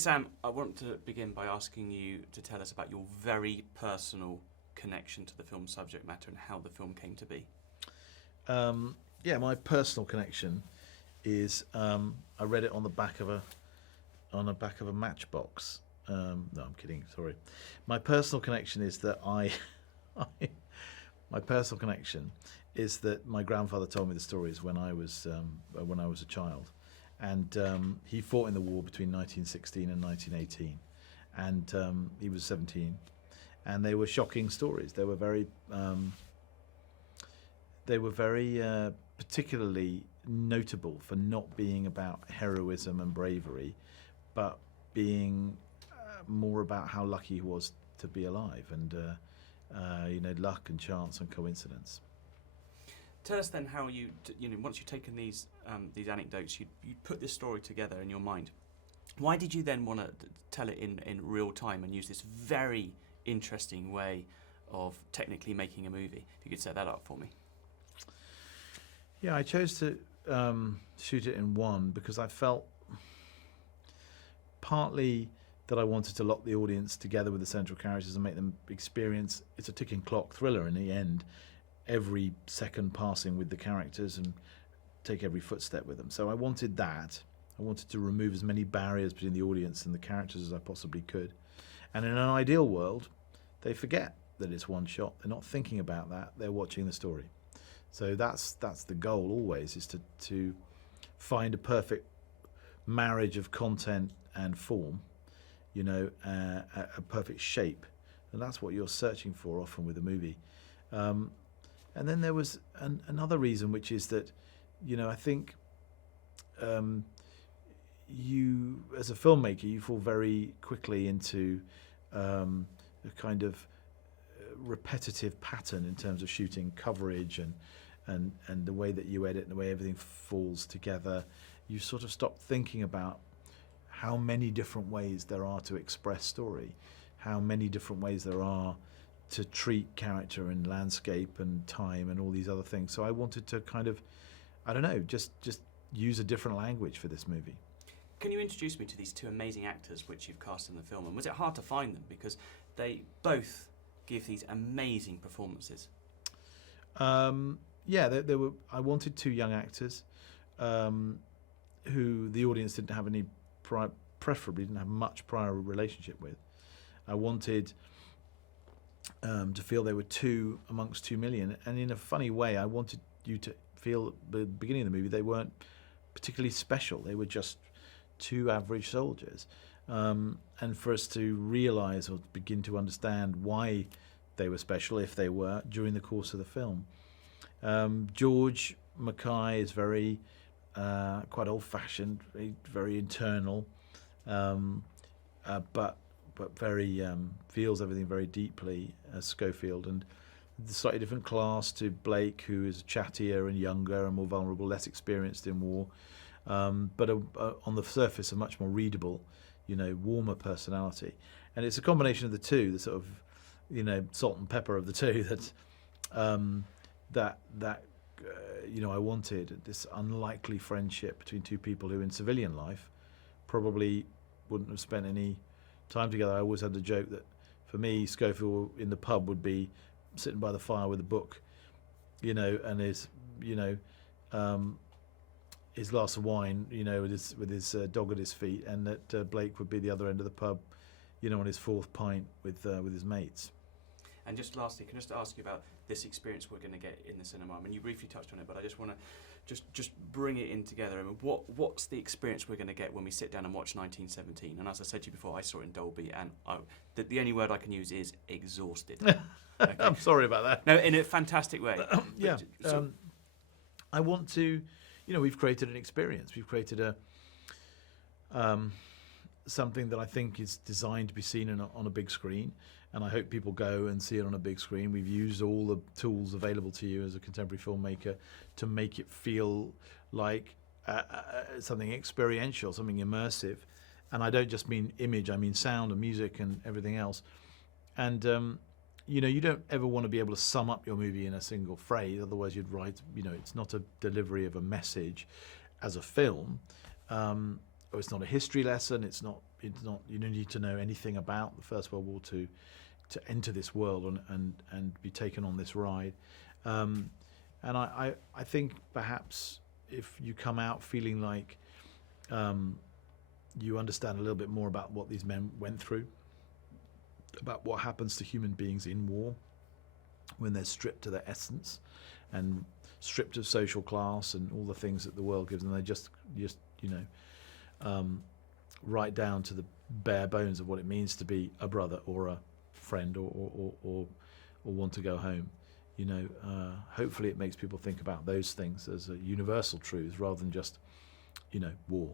Sam, I want to begin by asking you to tell us about your very personal connection to the film's subject matter and how the film came to be. My personal connection is I read it on the back of a matchbox. No, I'm kidding. Sorry. My personal connection is that my personal connection is that my grandfather told me the stories when I was a child, and he fought in the war between 1916 and 1918, and he was 17, and they were shocking stories. They were very particularly notable for not being about heroism and bravery, but being more about how lucky he was to be alive, and luck and chance and coincidence. Tell us then how once you've taken these anecdotes, you put this story together in your mind. Why did you then want to tell it in real time and use this very interesting way of technically making a movie? If you could set that up for me. Yeah, I chose to shoot it in one because I felt partly that I wanted to lock the audience together with the central characters and make them experience it's a ticking clock thriller in the end, every second passing with the characters and take every footstep with them. So I wanted that. I wanted to remove as many barriers between the audience and the characters as I possibly could. And in an ideal world, they forget that it's one shot. They're not thinking about that. They're watching the story. So that's the goal always, is to find a perfect marriage of content and form, a perfect shape. And that's what you're searching for often with a movie. And then there was another reason, which is that, I think you, as a filmmaker, you fall very quickly into a kind of repetitive pattern in terms of shooting coverage and the way that you edit and the way everything falls together. You sort of stop thinking about how many different ways there are to express story, how many different ways there are to treat character and landscape and time and all these other things. So I wanted to kind of, just use a different language for this movie. Can you introduce me to these two amazing actors which you've cast in the film? And was it hard to find them? Because they both give these amazing performances. There were. I wanted two young actors who the audience didn't have any, preferably didn't have much prior relationship with. I wanted to feel they were two amongst 2 million, and in a funny way, I wanted you to feel at the beginning of the movie they weren't particularly special. They were just two average soldiers, and for us to realise or begin to understand why they were special, if they were, during the course of the film. George Mackay is very quite old-fashioned, very internal, but very feels everything very deeply as Schofield, and the slightly different class to Blake, who is chattier and younger and more vulnerable, less experienced in war, but on the surface a much more readable, warmer personality. And it's a combination of the two, the sort of, salt and pepper of the two that I wanted, this unlikely friendship between two people who in civilian life probably wouldn't have spent any time together. I always had the joke that for me, Schofield in the pub would be sitting by the fire with a book, and his glass of wine, with his dog at his feet, and that Blake would be the other end of the pub, on his fourth pint with his mates. And just lastly, can I just ask you about this experience we're going to get in the cinema? I mean, you briefly touched on it, but I just want to just bring it in together. I mean, what's the experience we're going to get when we sit down and watch 1917? And as I said to you before, I saw it in Dolby, and the only word I can use is exhausted. Okay. I'm sorry about that. No, in a fantastic way. I want to, we've created an experience. We've created something that I think is designed to be seen on a big screen, and I hope people go and see it on a big screen. We've used all the tools available to you as a contemporary filmmaker to make it feel like something experiential, something immersive. And I don't just mean image, I mean sound and music and everything else. And you don't ever want to be able to sum up your movie in a single phrase, otherwise you'd write, it's not a delivery of a message as a film, or it's not a history lesson, it's not it's not, you don't need to know anything about the First World War to enter this world and be taken on this ride. And I think perhaps if you come out feeling like you understand a little bit more about what these men went through, about what happens to human beings in war when they're stripped to their essence and stripped of social class and all the things that the world gives them, they just right down to the bare bones of what it means to be a brother or a friend or want to go home. Hopefully it makes people think about those things as a universal truth rather than just war.